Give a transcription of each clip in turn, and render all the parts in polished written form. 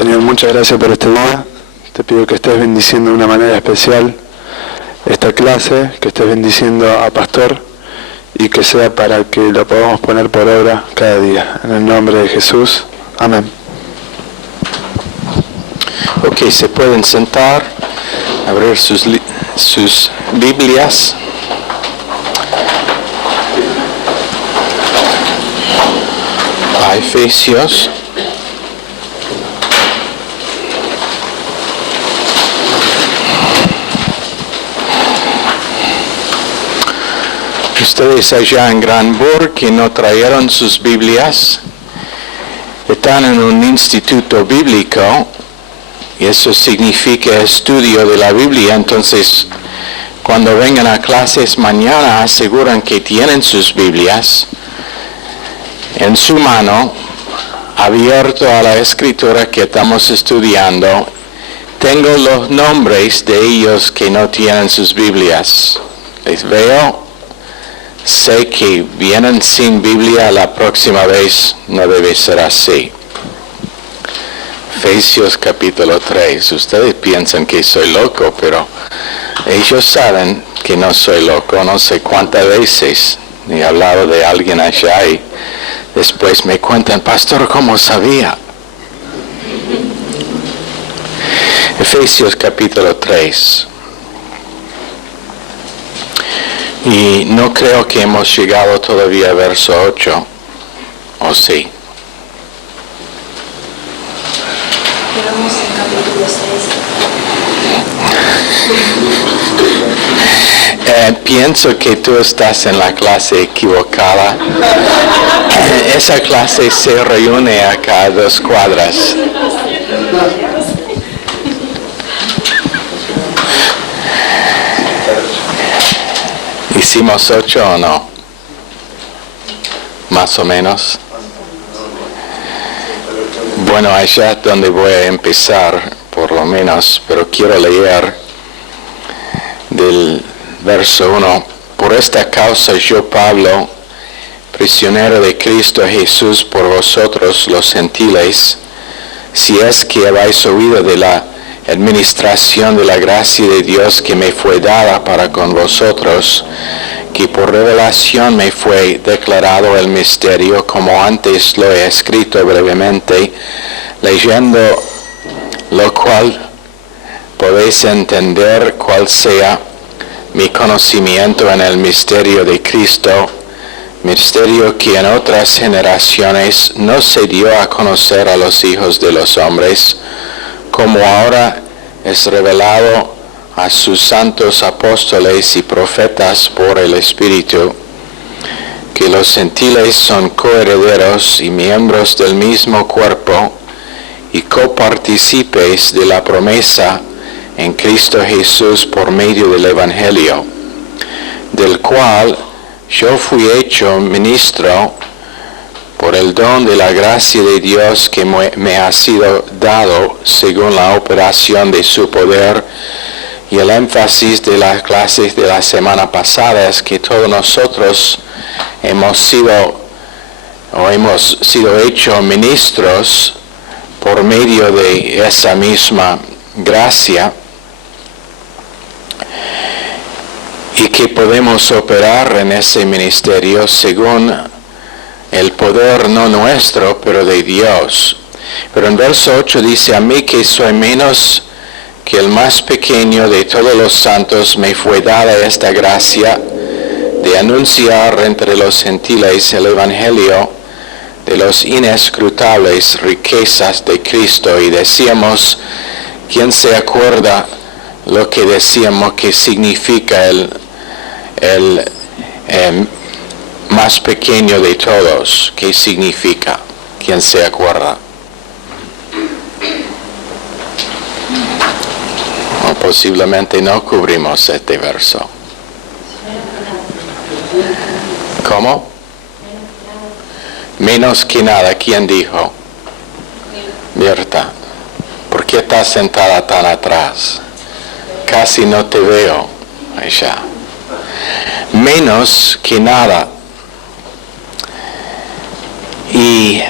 Señor, muchas gracias por este día. Te pido que estés bendiciendo de una manera especial esta clase, que estés bendiciendo a Pastor y que sea para que lo podamos poner por obra cada día. En el nombre de Jesús. Amén. Ok, se pueden sentar, abrir sus Biblias. A Efesios. Ustedes allá en Granburg que no trajeron sus Biblias, están en un instituto bíblico y eso significa estudio de la Biblia. Entonces, cuando vengan a clases mañana, aseguran que tienen sus Biblias en su mano, abierto a la escritura que estamos estudiando. Tengo los nombres de ellos que no tienen sus Biblias. Les veo. Sé que vienen sin Biblia, la próxima vez no debe ser así. Efesios capítulo 3. Ustedes piensan que soy loco, pero ellos saben que no soy loco. No sé cuántas veces he hablado de alguien allá y después me cuentan, Pastor, ¿cómo sabía? Efesios capítulo 3. Y no creo que hemos llegado todavía a verso 8, ¿o sí? Quedamos en capítulo 6. Pienso que tú estás en la clase equivocada. Esa clase se reúne acá a 2 cuadras. ¿Hicimos 8 o no? Más o menos. Bueno, allá es donde voy a empezar, por lo menos, pero quiero leer del verso 1. Por esta causa yo, Pablo, prisionero de Cristo Jesús por vosotros los gentiles, si es que habéis oído de la administración de la gracia de Dios que me fue dada para con vosotros, que por revelación me fue declarado el misterio, como antes lo he escrito brevemente, leyendo lo cual podéis entender cuál sea mi conocimiento en el misterio de Cristo, misterio que en otras generaciones no se dio a conocer a los hijos de los hombres, como ahora es revelado a sus santos apóstoles y profetas por el Espíritu, que los gentiles son coherederos y miembros del mismo cuerpo y copartícipes de la promesa en Cristo Jesús por medio del Evangelio, del cual yo fui hecho ministro por el don de la gracia de Dios que me ha sido dado según la operación de su poder. Y el énfasis de las clases de la semana pasada es que todos nosotros hemos sido hechos ministros por medio de esa misma gracia, y que podemos operar en ese ministerio según el poder no nuestro, pero de Dios. Pero en verso 8 dice, a mí que soy menos que el más pequeño de todos los santos, me fue dada esta gracia de anunciar entre los gentiles el Evangelio de los inescrutables riquezas de Cristo. Y decíamos, ¿quién se acuerda lo que decíamos que significa el más pequeño de todos? ¿Qué significa? ¿Quién se acuerda? O posiblemente no cubrimos este verso. ¿Cómo? Menos que nada. ¿Quién dijo? Mirta. ¿Por qué estás sentada tan atrás? Casi no te veo allá. Menos que nada. Y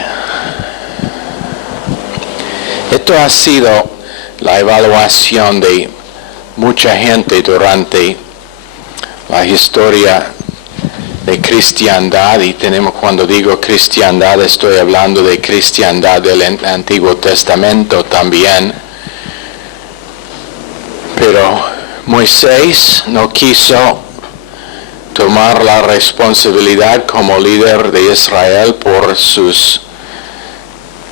esto ha sido la evaluación de mucha gente durante la historia de cristiandad, y cuando digo cristiandad estoy hablando de cristiandad del Antiguo Testamento también. Pero Moisés no quiso tomar la responsabilidad como líder de Israel por sus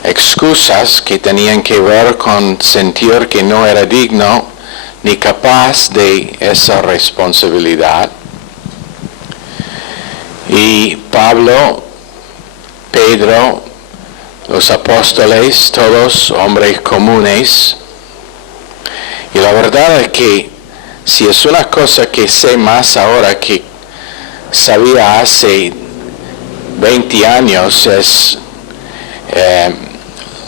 excusas que tenían que ver con sentir que no era digno ni capaz de esa responsabilidad. Y Pablo, Pedro, los apóstoles, todos hombres comunes. Y la verdad es que si es una cosa que sé más ahora que sabía hace 20 años, es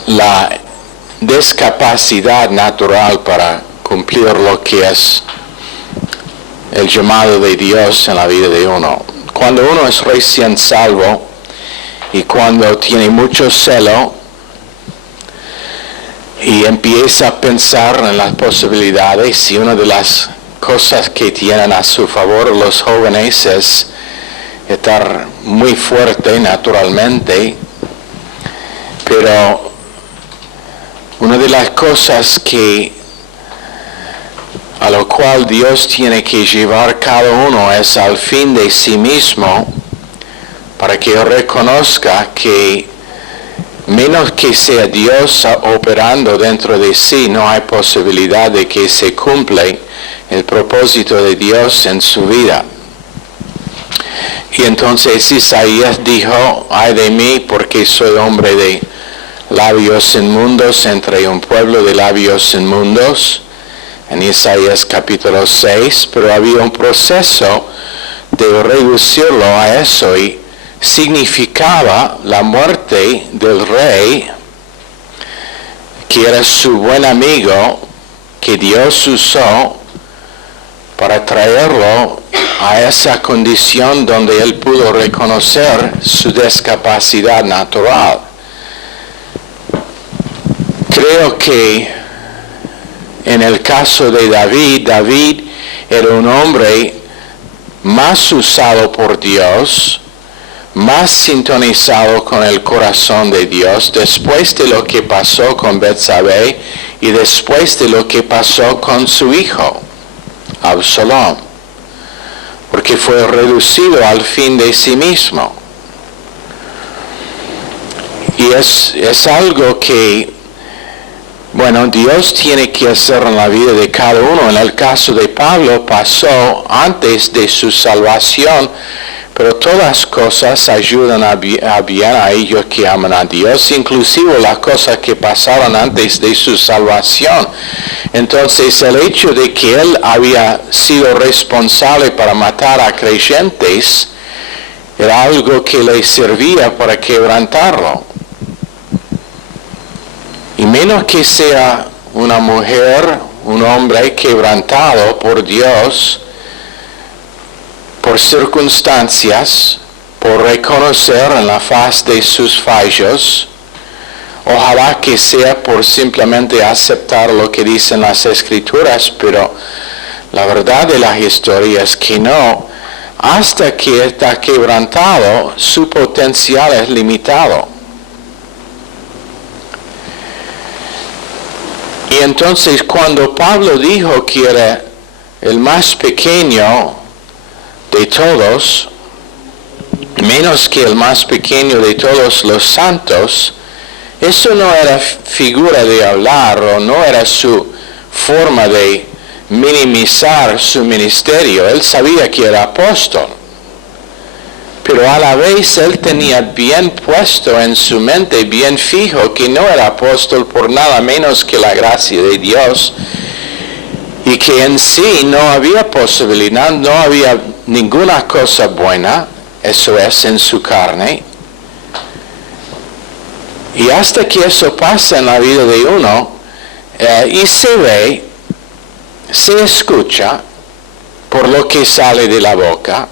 la discapacidad natural para cumplir lo que es el llamado de Dios en la vida de uno. Cuando uno es recién salvo y cuando tiene mucho celo y empieza a pensar en las posibilidades, y una de las cosas que tienen a su favor los jóvenes es estar muy fuerte naturalmente, pero una de las cosas a lo cual Dios tiene que llevar cada uno es al fin de sí mismo, para que reconozca que menos que sea Dios operando dentro de sí, no hay posibilidad de que se cumpla el propósito de Dios en su vida. Y entonces Isaías dijo: ay de mí, porque soy hombre de labios inmundos, entre un pueblo de labios inmundos, en Isaías capítulo 6, pero había un proceso de reducirlo a eso, y significaba la muerte del rey, que era su buen amigo, que Dios usó para traerlo a esa condición donde él pudo reconocer su discapacidad natural. Creo que en el caso de David era un hombre más usado por Dios, más sintonizado con el corazón de Dios, después de lo que pasó con Betsabé y después de lo que pasó con su hijo, Absalón, porque fue reducido al fin de sí mismo. Y es algo que, bueno, Dios tiene que hacer en la vida de cada uno. En el caso de Pablo pasó antes de su salvación, pero todas cosas ayudan a bien a ellos que aman a Dios, inclusive las cosas que pasaron antes de su salvación. Entonces el hecho de que él había sido responsable para matar a creyentes era algo que le servía para quebrantarlo. Y menos que sea una mujer, un hombre quebrantado por Dios, por circunstancias, por reconocer en la faz de sus fallos, ojalá que sea por simplemente aceptar lo que dicen las Escrituras, pero la verdad de la historia es que no. Hasta que está quebrantado, su potencial es limitado. Y entonces cuando Pablo dijo que era el más pequeño de todos, menos que el más pequeño de todos los santos, eso no era figura de hablar, o no era su forma de minimizar su ministerio. Él sabía que era apóstol, pero a la vez él tenía bien puesto en su mente, bien fijo, que no era apóstol por nada menos que la gracia de Dios, y que en sí no había posibilidad, no había ninguna cosa buena, eso es, en su carne. Y hasta que eso pasa en la vida de uno, y se ve, se escucha por lo que sale de la boca,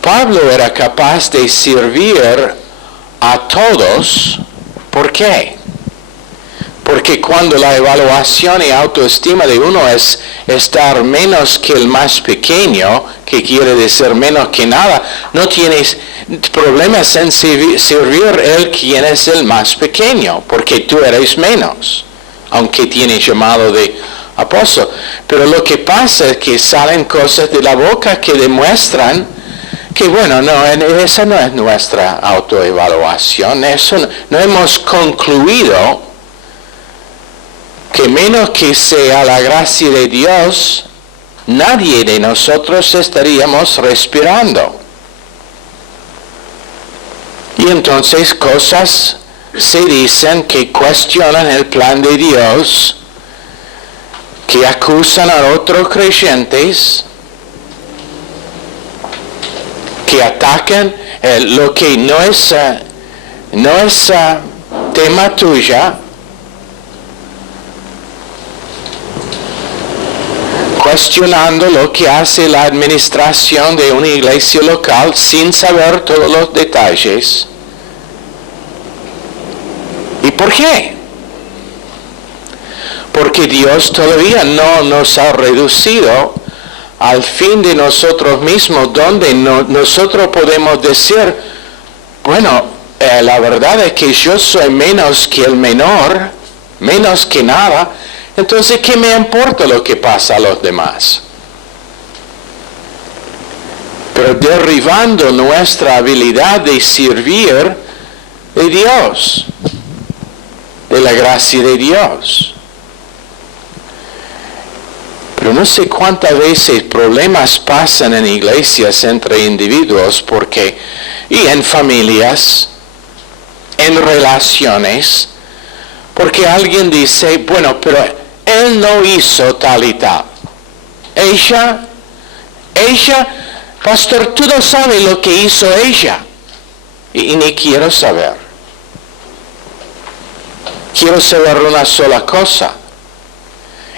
Pablo era capaz de servir a todos. ¿Por qué? Porque cuando la evaluación y autoestima de uno es estar menos que el más pequeño, que quiere decir menos que nada, no tienes problemas en servir el quien es el más pequeño, porque tú eres menos, aunque tienes llamado de apóstol. Pero lo que pasa es que salen cosas de la boca que demuestran que bueno, no, esa no es nuestra autoevaluación, eso no hemos concluido que menos que sea la gracia de Dios, nadie de nosotros estaríamos respirando. Y entonces cosas se dicen que cuestionan el plan de Dios, que acusan a otros creyentes, que atacan lo que no es tema tuya, cuestionando lo que hace la administración de una iglesia local sin saber todos los detalles. ¿Y por qué? Porque Dios todavía no nos ha reducido al fin de nosotros mismos, donde nosotros podemos decir, bueno, la verdad es que yo soy menos que el menor, menos que nada, entonces ¿qué me importa lo que pasa a los demás? Pero derribando nuestra habilidad de servir de Dios, de la gracia de Dios. Pero no sé cuántas veces problemas pasan en iglesias entre individuos y en familias, en relaciones, porque alguien dice, bueno, pero él no hizo tal y tal. Ella, pastor, tú no sabes lo que hizo ella. Y ni quiero saber. Quiero saber una sola cosa.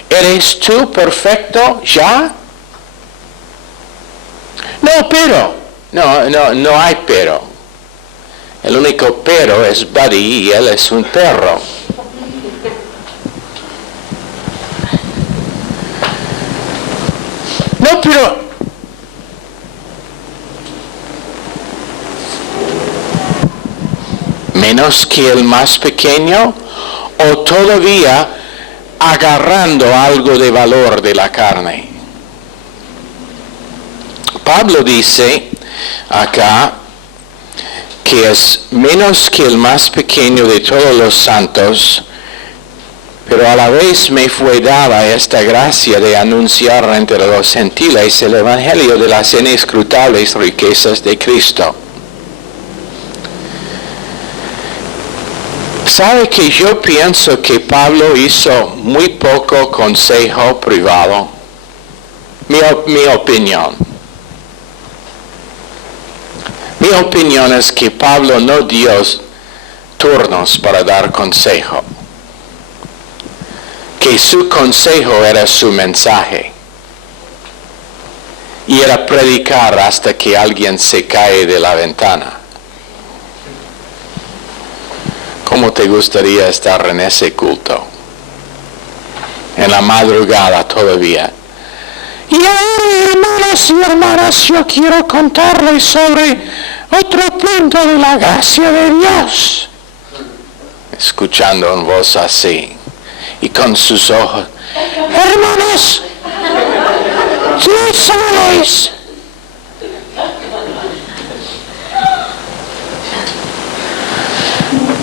¿Eres tú perfecto ya? No, pero. No hay pero. El único pero es Buddy y él es un perro. No, pero. ¿Menos que el más pequeño? ¿O todavía agarrando algo de valor de la carne? Pablo dice acá que es menos que el más pequeño de todos los santos, pero a la vez me fue dada esta gracia de anunciar entre los gentiles el evangelio de las inescrutables riquezas de Cristo. ¿Sabe que yo pienso que Pablo hizo muy poco consejo privado? Mi opinión. Mi opinión es que Pablo no dio turnos para dar consejo. Que su consejo era su mensaje. Y era predicar hasta que alguien se cae de la ventana. ¿Cómo te gustaría estar en ese culto? En la madrugada todavía. Y ahora, hermanos y hermanas, yo quiero contarles sobre otro punto de la gracia de Dios. Escuchando en voz así y con sus ojos. Hermanos, tú sabes.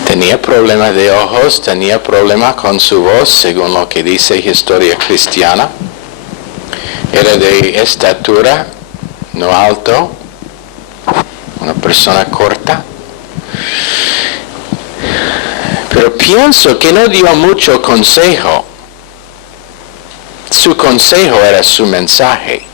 Tenía problemas de ojos, tenía problemas con su voz, según lo que dice Historia Cristiana. Era de estatura, no alto, una persona corta. Pero pienso que no dio mucho consejo. Su consejo era su mensaje.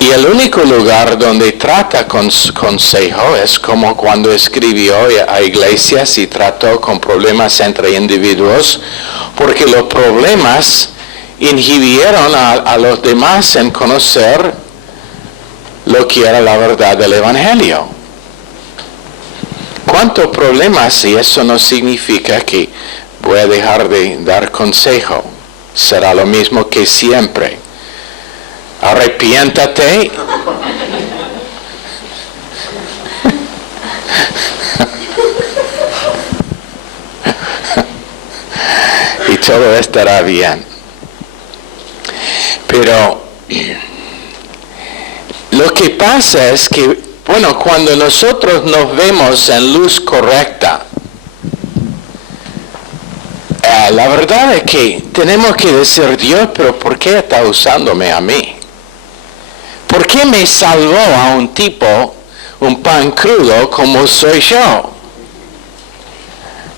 Y el único lugar donde trata consejo es como cuando escribió a iglesias y trató con problemas entre individuos, porque los problemas inhibieron a los demás en conocer lo que era la verdad del Evangelio. cuanto a problemas, y eso no significa que voy a dejar de dar consejo. Será lo mismo que siempre. Arrepiéntate. Y todo estará bien. Pero lo que pasa es que, bueno, cuando nosotros nos vemos en luz correcta, la verdad es que tenemos que decir, Dios, pero ¿por qué está usándome a mí? ¿Por qué me salvó a un tipo, un pan crudo como soy yo?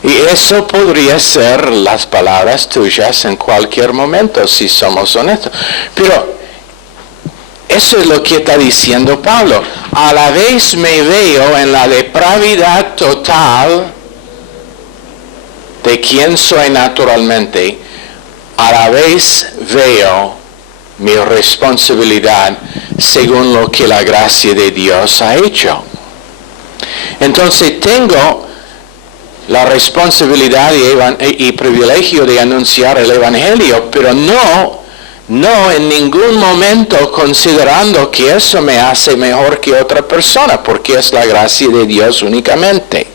Y eso podría ser las palabras tuyas en cualquier momento, si somos honestos. Pero eso es lo que está diciendo Pablo. A la vez me veo en la depravidad total de quien soy naturalmente. A la vez veo mi responsabilidad según lo que la gracia de Dios ha hecho. Entonces tengo la responsabilidad y privilegio de anunciar el Evangelio, pero no en ningún momento considerando que eso me hace mejor que otra persona, porque es la gracia de Dios únicamente.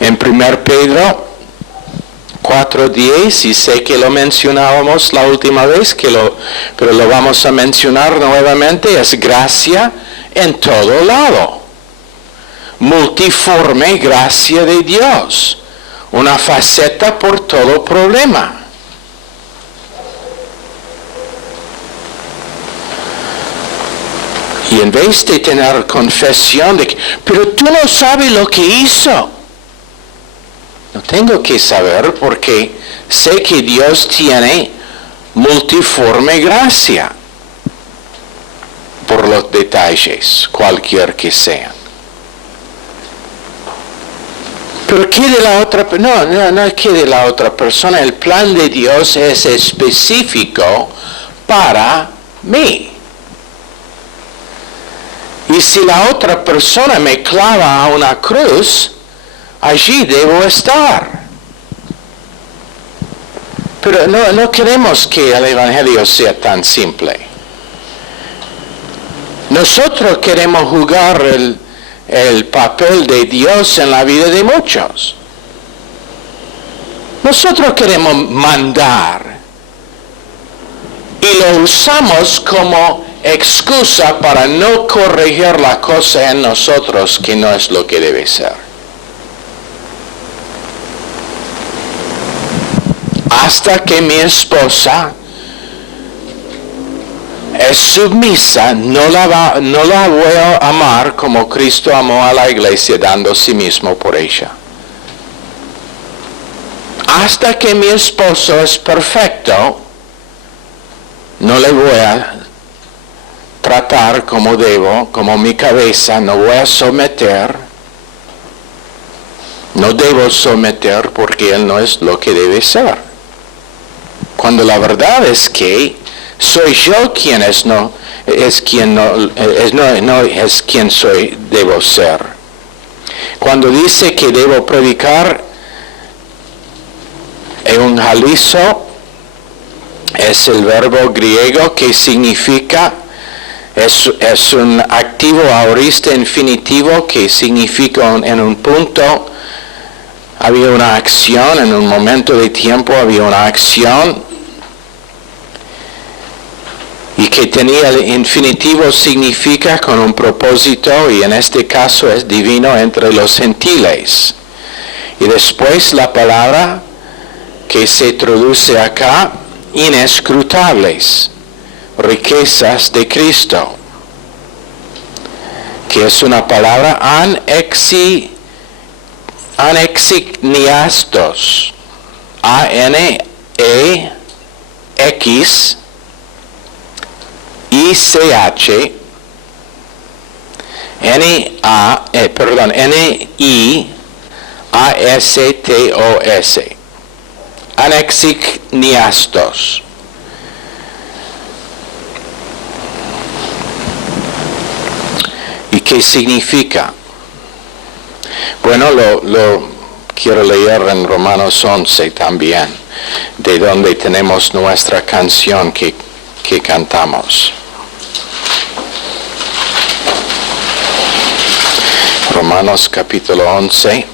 En 1 Pedro 4:10, y sé que lo mencionábamos la última vez, pero lo vamos a mencionar nuevamente, es gracia en todo lado. Multiforme gracia de Dios, una faceta por todo problema. Y en vez de tener confesión de que, pero tú no sabes lo que hizo. No tengo que saber porque sé que Dios tiene multiforme gracia por los detalles, cualquier que sean. Pero ¿qué de la otra? No es que de la otra persona. El plan de Dios es específico para mí. Y si la otra persona me clava a una cruz, allí debo estar. Pero no queremos que el Evangelio sea tan simple. Nosotros queremos jugar el papel de Dios en la vida de muchos. Nosotros queremos mandar y lo usamos como excusa para no corregir la cosa en nosotros que no es lo que debe ser. Hasta que mi esposa es submisa, no la voy a amar como Cristo amó a la iglesia dando a sí mismo por ella. Hasta que mi esposo es perfecto, no le voy a tratar como debo, como mi cabeza, no voy a someter. No debo someter porque él no es lo que debe ser. Cuando la verdad es que soy yo quien debo ser. Cuando dice que debo predicar evangelizo, es el verbo griego que significa, es un activo aorista infinitivo que significa en un punto había una acción, en un momento de tiempo había una acción, y que tenía el infinitivo significa con un propósito, y en este caso es divino entre los gentiles. Y después la palabra que se traduce acá, inescrutables, riquezas de Cristo, que es una palabra anexigniastos, A-N-E-X-I-C-H N-I-A-S-T-O-S, anexigniastos. ¿Y qué significa? Bueno, lo quiero leer en Romanos 11 también, de donde tenemos nuestra canción que cantamos. Romanos capítulo 11.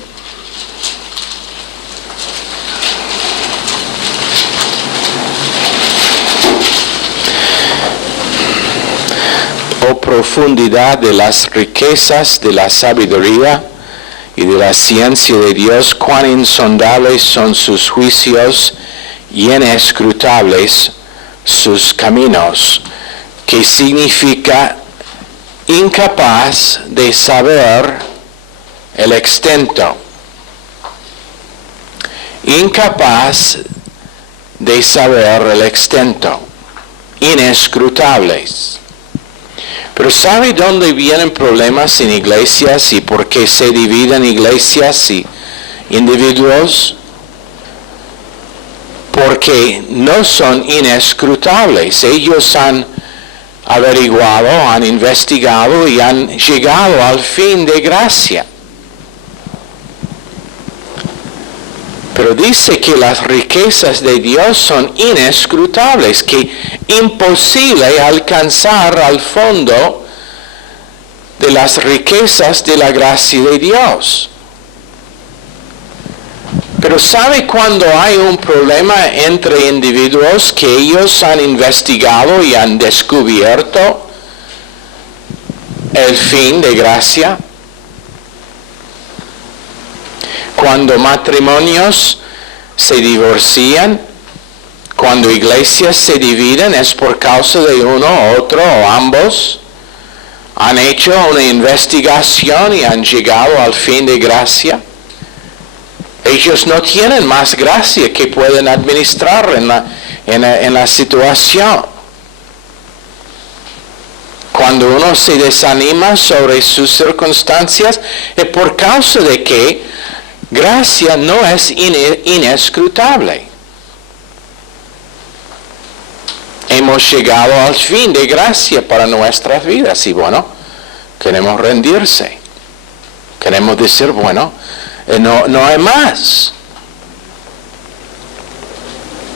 Oh profundidad de las riquezas de la sabiduría y de la ciencia de Dios, cuán insondables son sus juicios y inescrutables sus caminos, que significa incapaz de saber el extento, incapaz de saber el extento, inescrutables. Pero ¿sabe dónde vienen problemas en iglesias y por qué se dividen iglesias y individuos? Porque no son inescrutables. Ellos han averiguado, han investigado y han llegado al fin de gracia. Pero dice que las riquezas de Dios son inescrutables, que imposible alcanzar al fondo de las riquezas de la gracia de Dios. Pero ¿sabe cuando hay un problema entre individuos que ellos han investigado y han descubierto el fin de gracia? Cuando matrimonios se divorcian, cuando iglesias se dividen, es por causa de uno, otro o ambos. Han hecho una investigación y han llegado al fin de gracia. Ellos no tienen más gracia que pueden administrar en la situación. Cuando uno se desanima sobre sus circunstancias, es por causa de que gracia no es inescrutable. Hemos llegado al fin de gracia para nuestras vidas y bueno, queremos rendirse. Queremos decir, bueno, no hay más.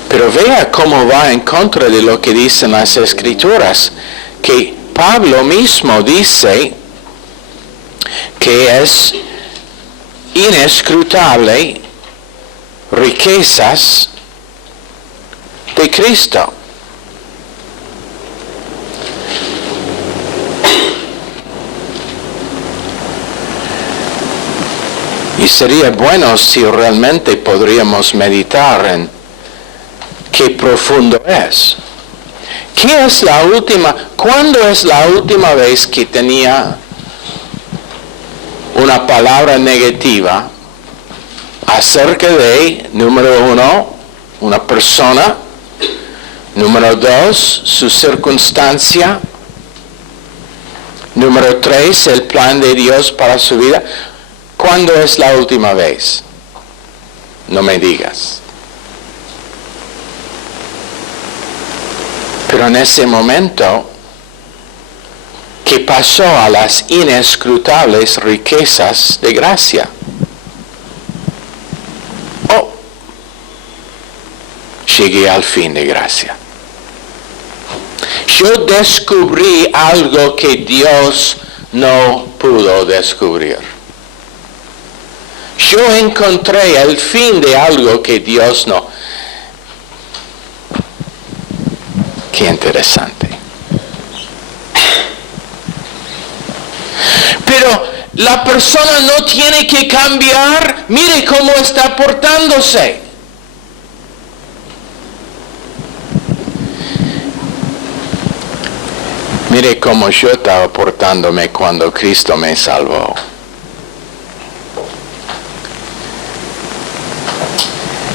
Pero vea cómo va en contra de lo que dicen las Escrituras, que Pablo mismo dice que es inescrutable riquezas de Cristo. Y sería bueno si realmente podríamos meditar en qué profundo es. ¿Qué es la última? ¿Cuándo es la última vez que tenía una palabra negativa acerca de, número uno, una persona, número dos, su circunstancia, número tres, el plan de Dios para su vida? ¿Cuándo es la última vez? No me digas. Pero en ese momento, ¿qué pasó a las inescrutables riquezas de gracia? Oh, llegué al fin de gracia. Yo descubrí algo que Dios no pudo descubrir. Yo encontré el fin de algo que Dios no. Qué interesante. Pero la persona no tiene que cambiar. Mire cómo está portándose. Mire cómo yo estaba portándome cuando Cristo me salvó.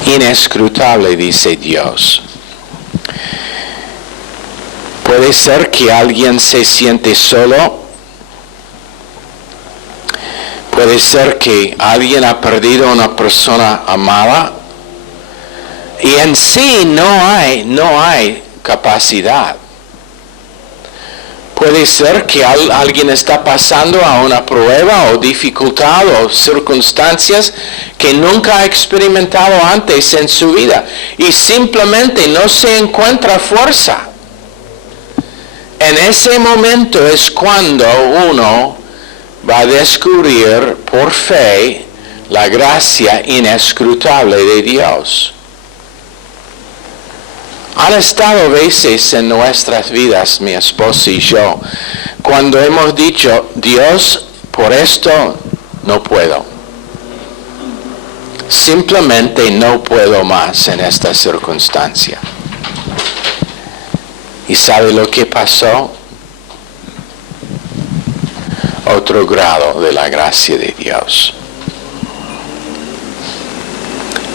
Inescrutable, dice Dios. Puede ser que alguien se siente solo. Puede ser que alguien ha perdido a una persona amada. Y en sí no hay capacidad. Puede ser que alguien está pasando a una prueba o dificultad o circunstancias que nunca ha experimentado antes en su vida y simplemente no se encuentra fuerza. En ese momento es cuando uno va a descubrir por fe la gracia inescrutable de Dios. Han estado veces en nuestras vidas, mi esposa y yo, cuando hemos dicho, Dios, por esto no puedo. Simplemente no puedo más en esta circunstancia. ¿Y sabe lo que pasó? Otro grado de la gracia de Dios.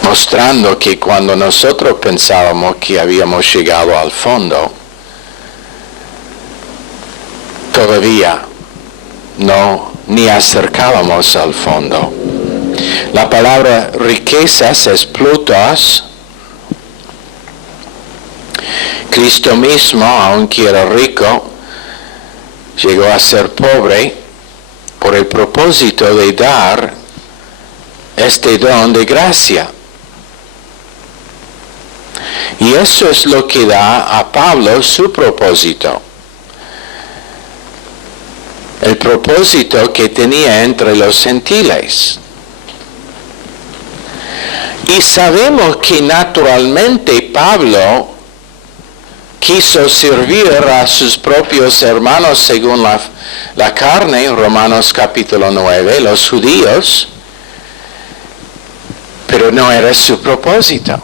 Mostrando que cuando nosotros pensábamos que habíamos llegado al fondo, todavía no ni acercábamos al fondo. La palabra riquezas es plutos. Cristo mismo, aunque era rico, llegó a ser pobre por el propósito de dar este don de gracia. Y eso es lo que da a Pablo su propósito. El propósito que tenía entre los gentiles. Y sabemos que naturalmente Pablo quiso servir a sus propios hermanos según la carne, Romanos capítulo 9, los judíos, pero no era su propósito.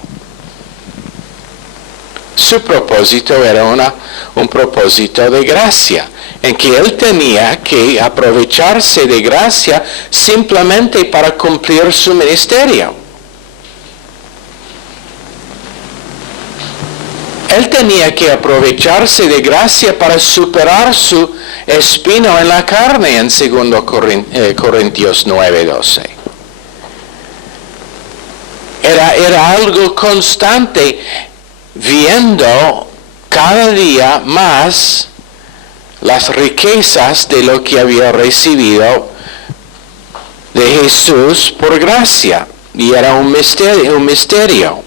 Su propósito era un propósito de gracia, en que él tenía que aprovecharse de gracia simplemente para cumplir su ministerio. Él tenía que aprovecharse de gracia para superar su espino en la carne en 2 Corintios 9:12. Era algo constante, viendo cada día más las riquezas de lo que había recibido de Jesús por gracia. Y era un misterio.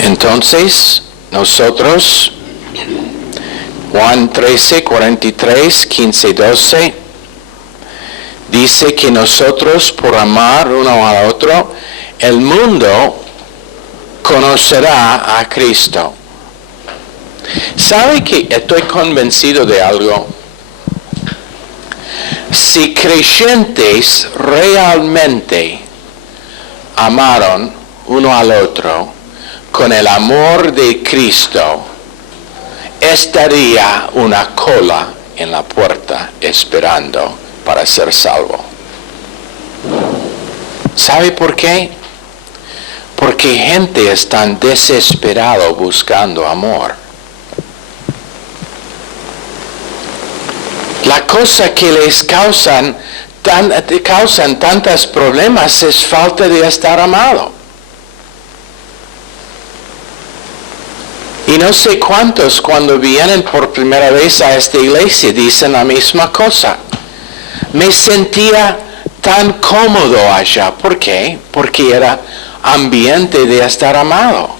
Entonces, nosotros, Juan 13, 43, 15, 12, dice que nosotros, por amar uno al otro, el mundo conocerá a Cristo. ¿Sabe que estoy convencido de algo? Si creyentes realmente amaron uno al otro con el amor de Cristo, estaría una cola en la puerta esperando para ser salvo. ¿Sabe por qué? Porque gente está desesperada buscando amor. La cosa que les causan tantos problemas es falta de estar amado. Y no sé cuántos cuando vienen por primera vez a esta iglesia dicen la misma cosa. Me sentía tan cómodo allá. ¿Por qué? Porque era ambiente de estar amado.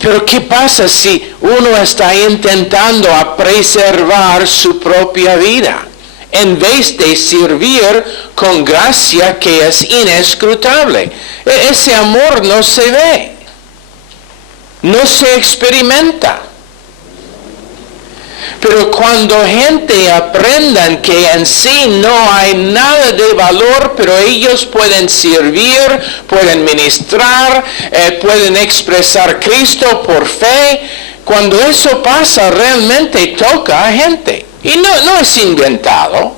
Pero ¿qué pasa si uno está intentando preservar su propia vida en vez de servir con gracia que es inescrutable? Ese amor no se ve, no se experimenta. Pero cuando gente aprendan que en sí no hay nada de valor, pero ellos pueden servir, pueden ministrar, pueden expresar Cristo por fe, cuando eso pasa realmente toca a gente. Y no es inventado.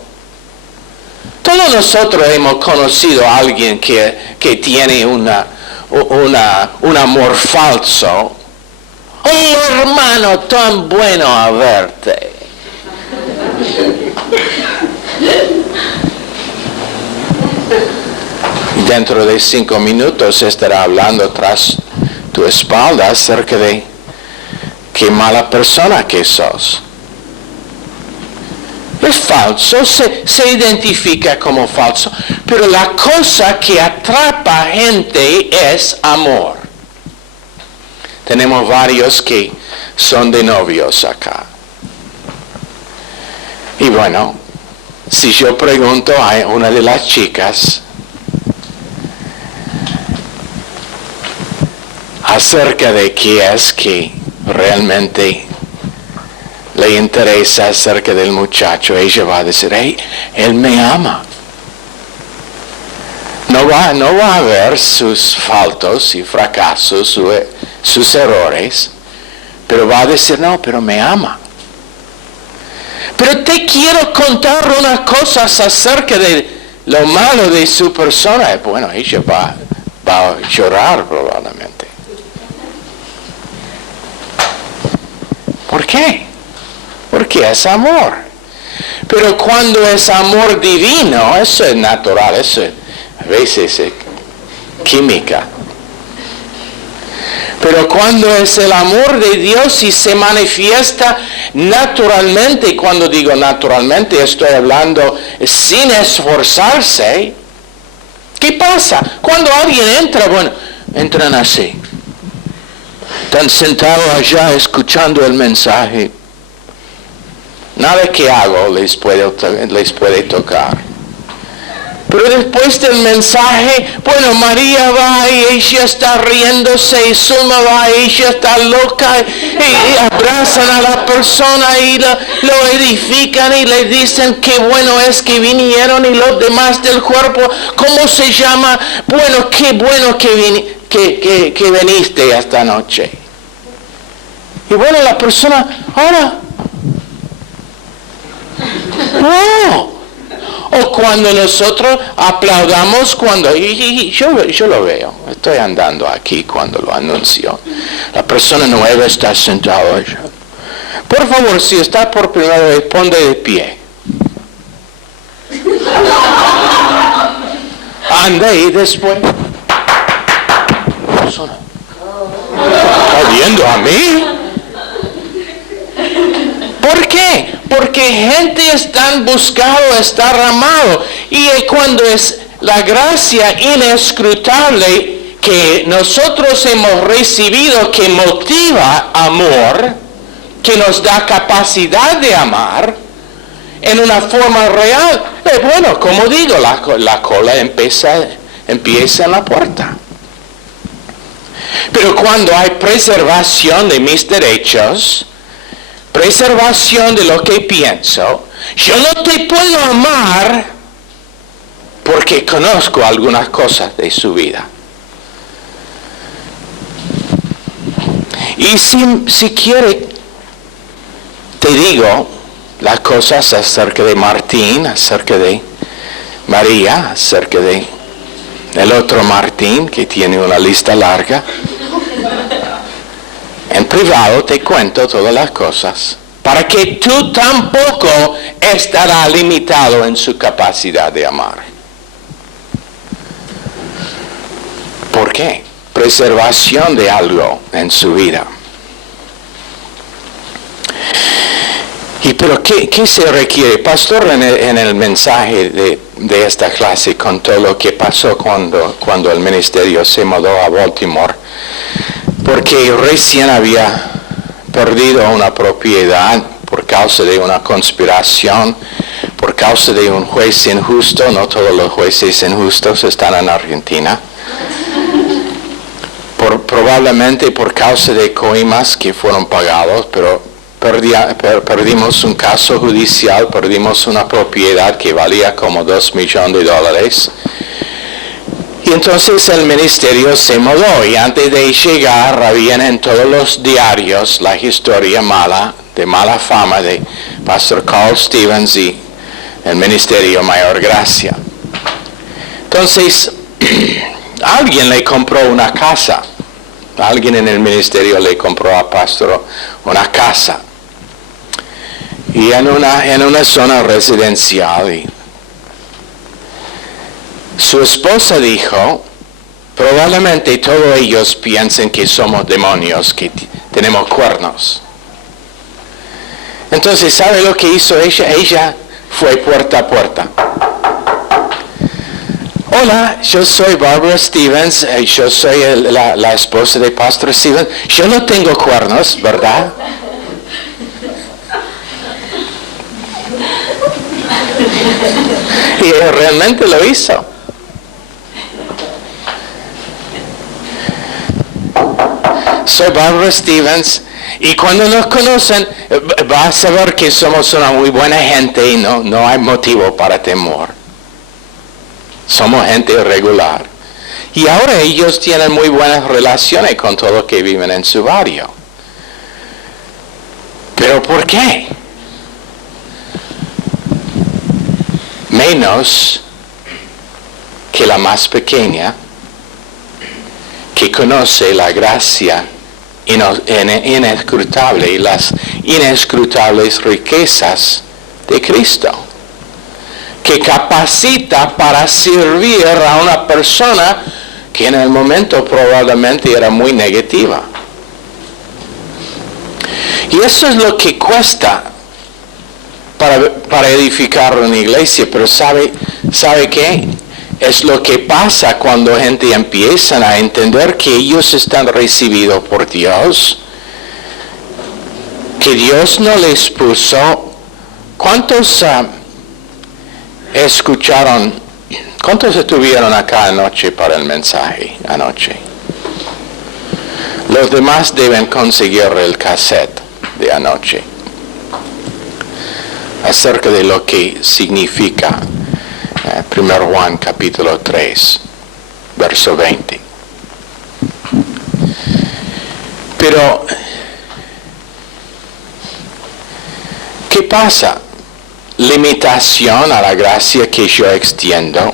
Todos nosotros hemos conocido a alguien que tiene un amor falso. Oh, hermano, tan bueno a verte. Y dentro de 5 minutos estará hablando tras tu espalda acerca de qué mala persona que sos. Es falso, se identifica como falso, pero la cosa que atrapa a gente es amor. Tenemos varios que son de novios acá. Y bueno, si yo pregunto a una de las chicas acerca de qué es que realmente le interesa acerca del muchacho, ella va a decir, hey, él me ama. No va a ver sus faltos y fracasos, sus errores, pero va a decir, no, pero me ama. Pero te quiero contar unas cosas acerca de lo malo de su persona. Bueno, ella va a llorar probablemente. ¿Por qué? Porque es amor. Pero cuando es amor divino, eso es natural, eso a veces es química. Pero cuando es el amor de Dios y se manifiesta naturalmente, y cuando digo naturalmente estoy hablando sin esforzarse, ¿qué pasa? Cuando alguien entra, bueno, entran así. Están sentados allá escuchando el mensaje. Nada que hago les puede tocar. Pero después del mensaje, bueno, María va y ella está riéndose, y Zulma va y ella está loca, y abrazan a la persona y lo edifican y le dicen qué bueno es que vinieron, y los demás del cuerpo, ¿cómo se llama? Bueno que viniste esta noche. Y bueno, la persona, ahora, no. O cuando nosotros aplaudamos cuando, yo lo veo, estoy andando aquí cuando lo anuncio. La persona nueva está sentada allá. Por favor, si está por primera vez, ponte de pie. Anda y después. Persona. ¿Está viendo a mí? ¿Por qué? Porque gente está buscando estar amado. Y cuando es la gracia inescrutable que nosotros hemos recibido, que motiva amor, que nos da capacidad de amar en una forma real, bueno, como digo, la cola empieza en la puerta. Pero cuando hay preservación de mis derechos, preservación de lo que pienso, yo no te puedo amar porque conozco algunas cosas de su vida. Y si quiere, te digo las cosas acerca de Martín, acerca de María, acerca de el otro Martín que tiene una lista larga. En privado te cuento todas las cosas, para que tú tampoco estarás limitado en su capacidad de amar. ¿Por qué? Preservación de algo en su vida. Pero ¿qué se requiere? Pastor en el mensaje de esta clase contó lo que pasó cuando el ministerio se mudó a Baltimore, porque recién había perdido una propiedad por causa de una conspiración, por causa de un juez injusto. No todos los jueces injustos están en Argentina. Probablemente por causa de coimas que fueron pagados, pero perdimos un caso judicial, perdimos una propiedad que valía como $2 millones. Y entonces el ministerio se mudó, y antes de llegar habían en todos los diarios la historia de mala fama de Pastor Carl Stevens y el ministerio Mayor Gracia. Entonces, alguien le compró una casa, alguien en el ministerio le compró a Pastor una casa, y en una zona residencial. Y su esposa dijo, probablemente todos ellos piensen que somos demonios, que tenemos cuernos. Entonces, ¿sabe lo que hizo ella? Ella fue puerta a puerta. Hola, yo soy Barbara Stevens, yo soy la esposa de Pastor Stevens. Yo no tengo cuernos, ¿verdad? Y ella realmente lo hizo. Soy Barbara Stevens, y cuando nos conocen, va a saber que somos una muy buena gente y no hay motivo para temor. Somos gente regular. Y ahora ellos tienen muy buenas relaciones con todos los que viven en su barrio. ¿Pero por qué? Menos que la más pequeña, que conoce la gracia inescrutable y las inescrutables riquezas de Cristo, que capacita para servir a una persona que en el momento probablemente era muy negativa. Y eso es lo que cuesta para edificar una iglesia, pero ¿sabe qué? Es lo que pasa cuando gente empieza a entender que ellos están recibidos por Dios, que Dios no les puso. ¿Cuántos escucharon? ¿Cuántos estuvieron acá anoche para el mensaje anoche? Los demás deben conseguir el cassette de anoche acerca de lo que significa 1 Juan capítulo 3, verso 20. Pero, ¿qué pasa? Limitación a la gracia que yo extiendo.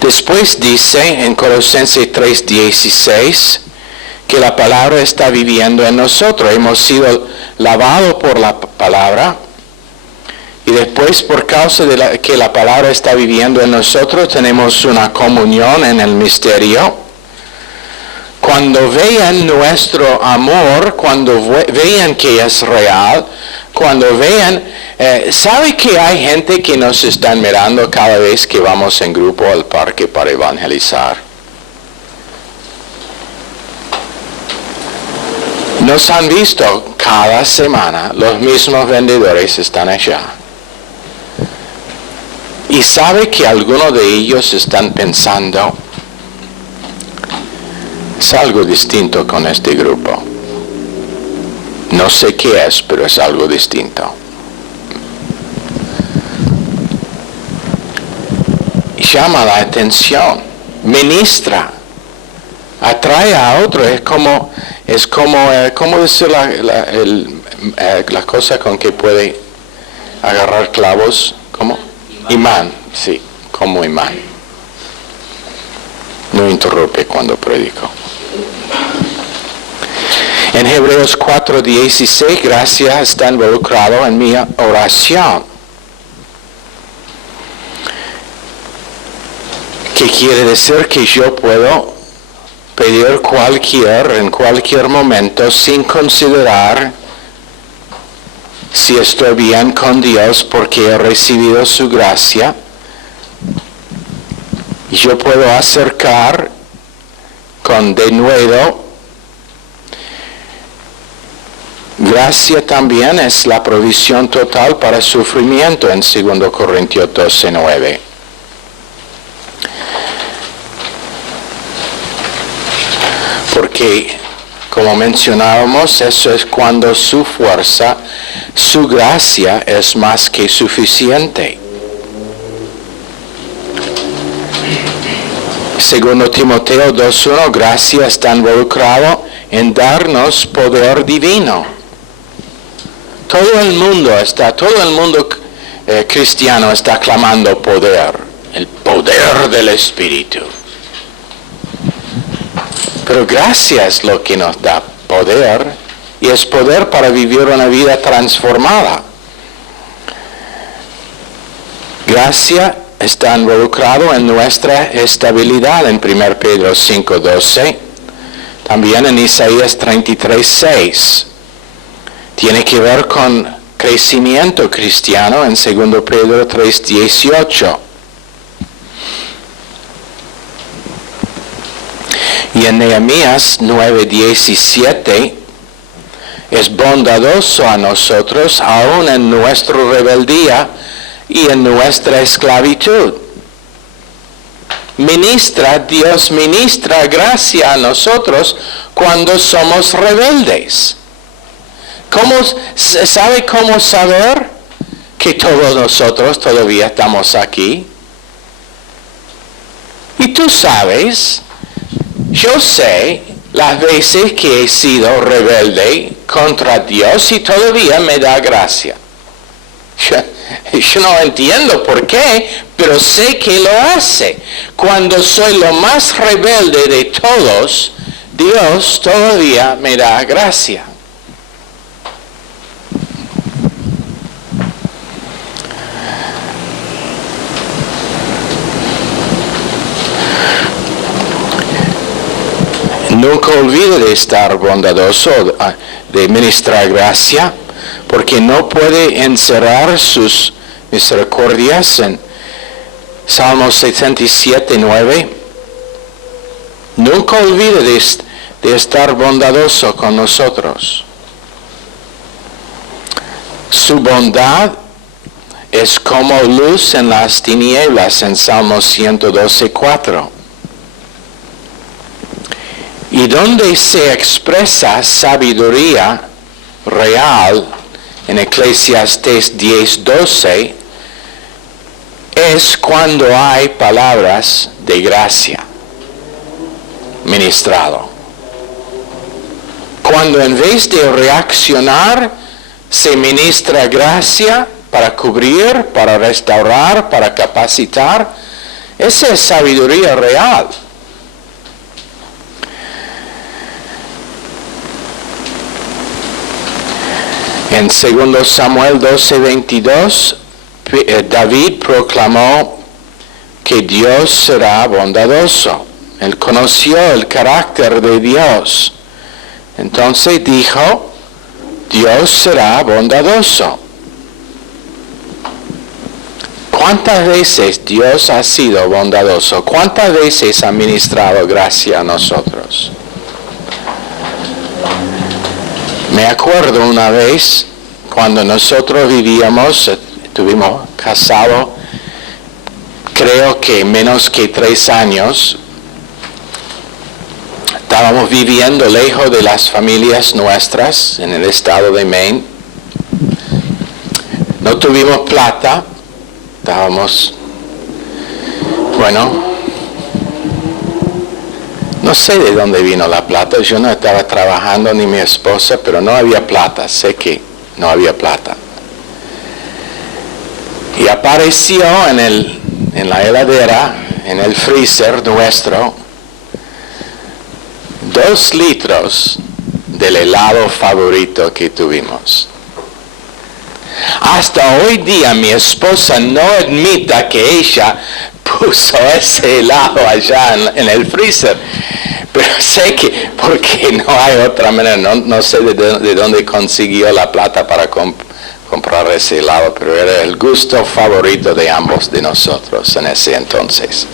Después dice en Colosenses 3:16 que la palabra está viviendo en nosotros. Hemos sido lavados por la palabra. Y después, por causa de que la palabra está viviendo en nosotros, tenemos una comunión en el misterio. Cuando vean nuestro amor, cuando vean que es real, cuando vean, ¿sabe que hay gente que nos están mirando cada vez que vamos en grupo al parque para evangelizar? Nos han visto cada semana, los mismos vendedores están allá. Y sabe que algunos de ellos están pensando, es algo distinto con este grupo. No sé qué es, pero es algo distinto. Llama la atención, ministra, atrae a otro. Es como ¿cómo decir la cosa con que puede agarrar clavos? ¿Cómo? Imán, sí, como imán. No interrumpe cuando predico. En Hebreos 4:16, gracia está involucrado en mi oración. ¿Qué quiere decir? Que yo puedo pedir en cualquier momento, sin considerar si estoy bien con Dios porque he recibido su gracia. Yo puedo acercar con denuedo. Gracia también es la provisión total para sufrimiento en 2 Corintios 12:9. Porque, como mencionábamos, eso es cuando su fuerza, su gracia es más que suficiente. Segundo Timoteo 2:1, gracia está involucrado en darnos poder divino. Todo el mundo cristiano está clamando poder, el poder del Espíritu. Pero gracia es lo que nos da poder, y es poder para vivir una vida transformada. Gracia está involucrado en nuestra estabilidad en 1 Pedro 5:12, también en Isaías 33:6. Tiene que ver con crecimiento cristiano en 2 Pedro 3:18. Y en Nehemías 9:17 es bondadoso a nosotros aún en nuestra rebeldía y en nuestra esclavitud. Dios ministra gracia a nosotros cuando somos rebeldes. ¿Sabe cómo saber que todos nosotros todavía estamos aquí? Y tú sabes, yo sé las veces que he sido rebelde contra Dios y todavía me da gracia. Yo no entiendo por qué, pero sé que lo hace. Cuando soy lo más rebelde de todos, Dios todavía me da gracia. Nunca olvide de estar bondadoso, de ministrar gracia, porque no puede encerrar sus misericordias en Salmos 77:9. Nunca olvide de estar bondadoso con nosotros. Su bondad es como luz en las tinieblas en Salmos 112:4. Y donde se expresa sabiduría real en Eclesiastés 10:12 es cuando hay palabras de gracia ministrado. Cuando en vez de reaccionar se ministra gracia para cubrir, para restaurar, para capacitar, esa es sabiduría real. En 2 Samuel 12:22, David proclamó que Dios será bondadoso. Él conoció el carácter de Dios. Entonces dijo, Dios será bondadoso. ¿Cuántas veces Dios ha sido bondadoso? ¿Cuántas veces ha ministrado gracia a nosotros? Me acuerdo una vez cuando nosotros vivíamos, estuvimos casados, creo que menos que 3 años, estábamos viviendo lejos de las familias nuestras en el estado de Maine. No tuvimos plata, estábamos, no sé de dónde vino la plata, yo no estaba trabajando ni mi esposa, pero no había plata, sé que no había plata. Y apareció en la heladera, en el freezer nuestro, 2 litros del helado favorito que tuvimos. Hasta hoy día mi esposa no admite que ella puso ese helado allá en el freezer. Pero sé que, porque no hay otra manera, no sé de dónde consiguió la plata para comprar ese helado, pero era el gusto favorito de ambos de nosotros en ese entonces.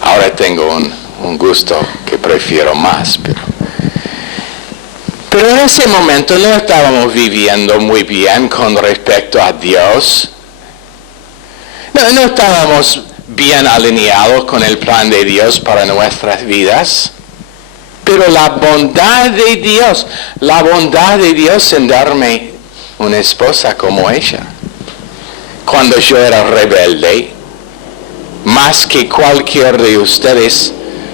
Ahora tengo un gusto que prefiero más, pero en ese momento no estábamos viviendo muy bien con respecto a Dios. No estábamos bien alineados con el plan de Dios para nuestras vidas. Pero la bondad de Dios en darme una esposa como ella. Cuando yo era rebelde, más que cualquier de ustedes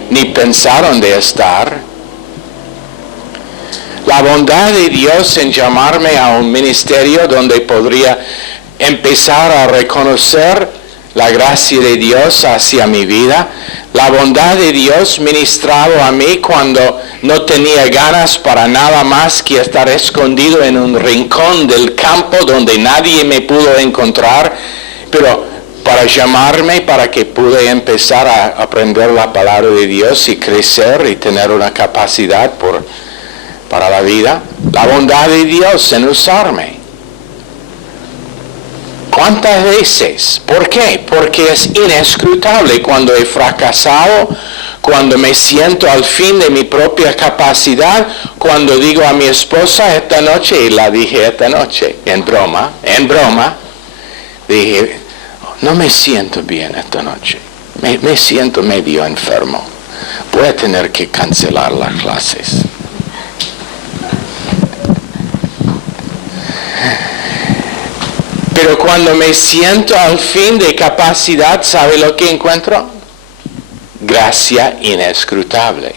ni pensaron de estar. La bondad de Dios en llamarme a un ministerio donde podría empezar a reconocer la gracia de Dios hacia mi vida. La bondad de Dios ministrado a mí cuando no tenía ganas para nada más que estar escondido en un rincón del campo donde nadie me pudo encontrar. Pero para llamarme, para que pude empezar a aprender la palabra de Dios y crecer y tener una capacidad para la vida. La bondad de Dios en usarme. ¿Cuántas veces? ¿Por qué? Porque es inescrutable cuando he fracasado, cuando me siento al fin de mi propia capacidad, cuando digo a mi esposa esta noche, y la dije esta noche, en broma, dije, no me siento bien esta noche, me siento medio enfermo, voy a tener que cancelar las clases. Pero cuando me siento al fin de capacidad, ¿sabe lo que encuentro? Gracia inescrutable.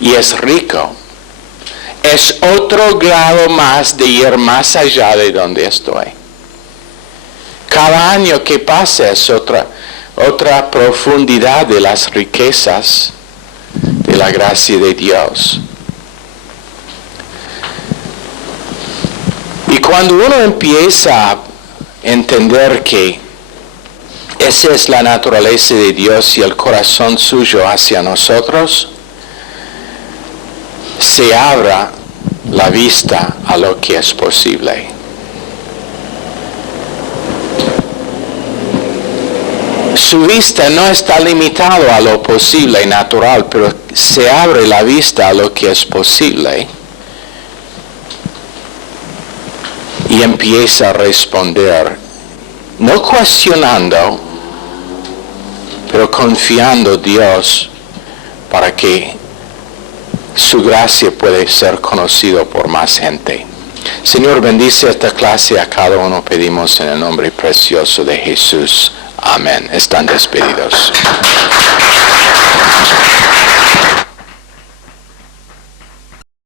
Y es rico. Es otro grado más de ir más allá de donde estoy. Cada año que pasa es otra profundidad de las riquezas de la gracia de Dios. Y cuando uno empieza a entender que esa es la naturaleza de Dios y el corazón suyo hacia nosotros, se abra la vista a lo que es posible. Su vista no está limitada a lo posible y natural, pero se abre la vista a lo que es posible. Y empieza a responder, no cuestionando, pero confiando en Dios para que su gracia pueda ser conocida por más gente. Señor, bendice esta clase a cada uno, pedimos en el nombre precioso de Jesús. Amén. Están despedidos.